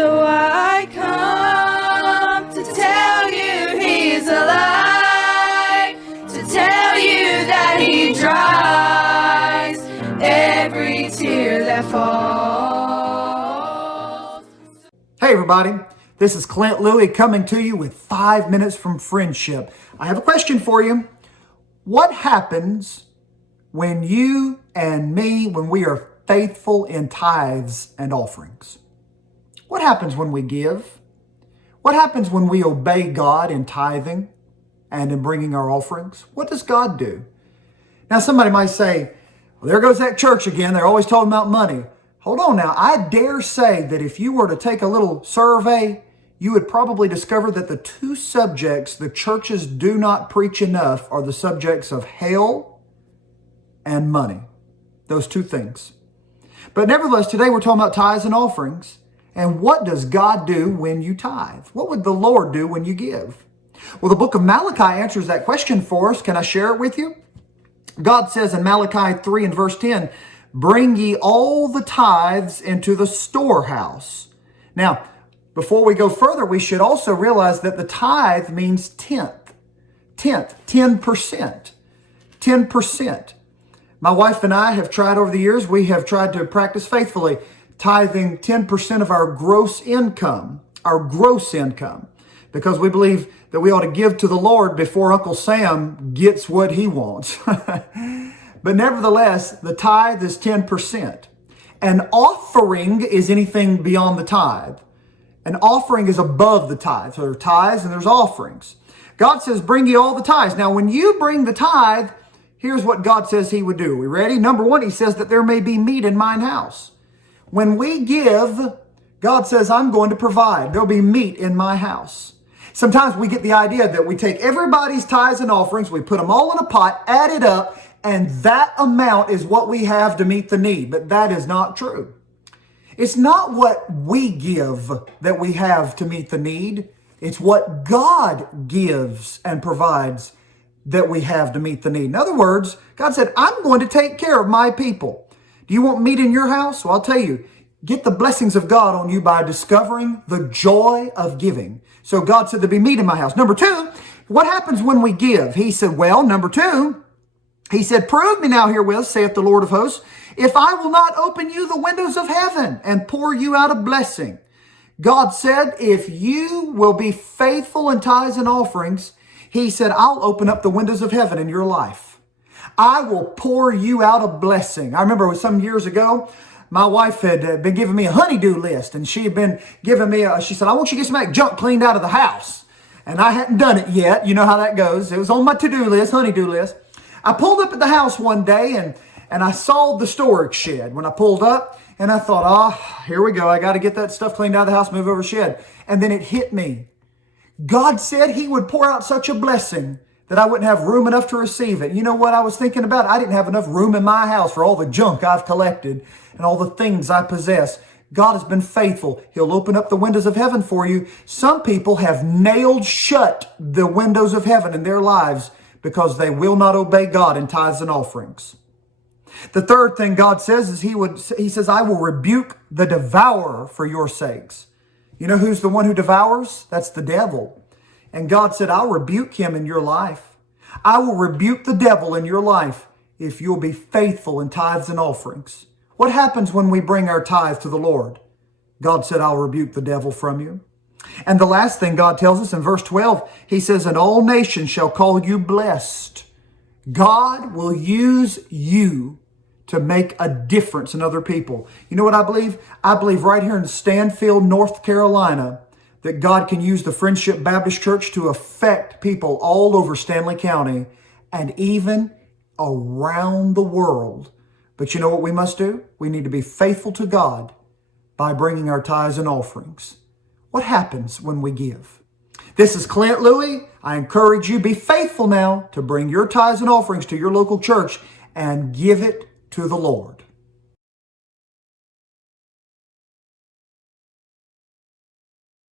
So I come to tell you He's alive, to tell you that He dries every tear that falls. Hey everybody, this is Clint Louie coming to you with 5 minutes from friendship. I have a question for you. What happens when you and me, when we are faithful in tithes and offerings? What happens when we give? What happens when we obey God in tithing and in bringing our offerings? What does God do? Now somebody might say, well, there goes that church again. They're always talking about money. Hold on now. I dare say that if you were to take a little survey, you would probably discover that the two subjects the churches do not preach enough are the subjects of hell and money. Those two things. But nevertheless, today we're talking about tithes and offerings. And what does God do when you tithe? What would the Lord do when you give? Well, the book of Malachi answers that question for us. Can I share it with you? God says in Malachi 3 and verse 10, bring ye all the tithes into the storehouse. Now, before we go further, we should also realize that the tithe means tenth, 10%. My wife and I have tried over the years, we have tried to practice faithfully tithing 10% of our gross income, because we believe that we ought to give to the Lord before Uncle Sam gets what he wants. But nevertheless, the tithe is 10%. An offering is anything beyond the tithe. An offering is above the tithe. So there are tithes and there's offerings. God says, bring ye all the tithes. Now, when you bring the tithe, here's what God says He would do. Are we ready? Number one, He says that there may be meat in mine house. When we give, God says, I'm going to provide. There'll be meat in my house. Sometimes we get the idea that we take everybody's tithes and offerings, we put them all in a pot, add it up, and that amount is what we have to meet the need. But that is not true. It's not what we give that we have to meet the need. It's what God gives and provides that we have to meet the need. In other words, God said, I'm going to take care of my people. Do you want meat in your house? Well, I'll tell you, get the blessings of God on you by discovering the joy of giving. So God said there'll be meat in my house. Number two, what happens when we give? He said, well, number two, He said, prove me now herewith, saith the Lord of hosts, if I will not open you the windows of heaven and pour you out a blessing. God said, if you will be faithful in tithes and offerings, He said, I'll open up the windows of heaven in your life. I will pour you out a blessing. I remember some years ago, my wife had been giving me a honey-do list, and she had been giving me she said, I want you to get some of that junk cleaned out of the house. And I hadn't done it yet. You know how that goes. It was on my to-do list, honey-do list. I pulled up at the house one day, and I saw the storage shed when I pulled up, and I thought, here we go. I got to get that stuff cleaned out of the house, move over the shed. And then it hit me. God said He would pour out such a blessing that I wouldn't have room enough to receive it. You know what I was thinking about? I didn't have enough room in my house for all the junk I've collected and all the things I possess. God has been faithful. He'll open up the windows of heaven for you. Some people have nailed shut the windows of heaven in their lives because they will not obey God in tithes and offerings. The third thing God says is He says, I will rebuke the devourer for your sakes. You know who's the one who devours? That's the devil. And God said, I'll rebuke him in your life. I will rebuke the devil in your life if you'll be faithful in tithes and offerings. What happens when we bring our tithe to the Lord? God said, I'll rebuke the devil from you. And the last thing God tells us in verse 12, He says, and all nations shall call you blessed. God will use you to make a difference in other people. You know what I believe? I believe right here in Stanfield, North Carolina, that God can use the Friendship Baptist Church to affect people all over Stanley County and even around the world. But you know what we must do? We need to be faithful to God by bringing our tithes and offerings. What happens when we give? This is Clint Louie. I encourage you, be faithful now to bring your tithes and offerings to your local church and give it to the Lord.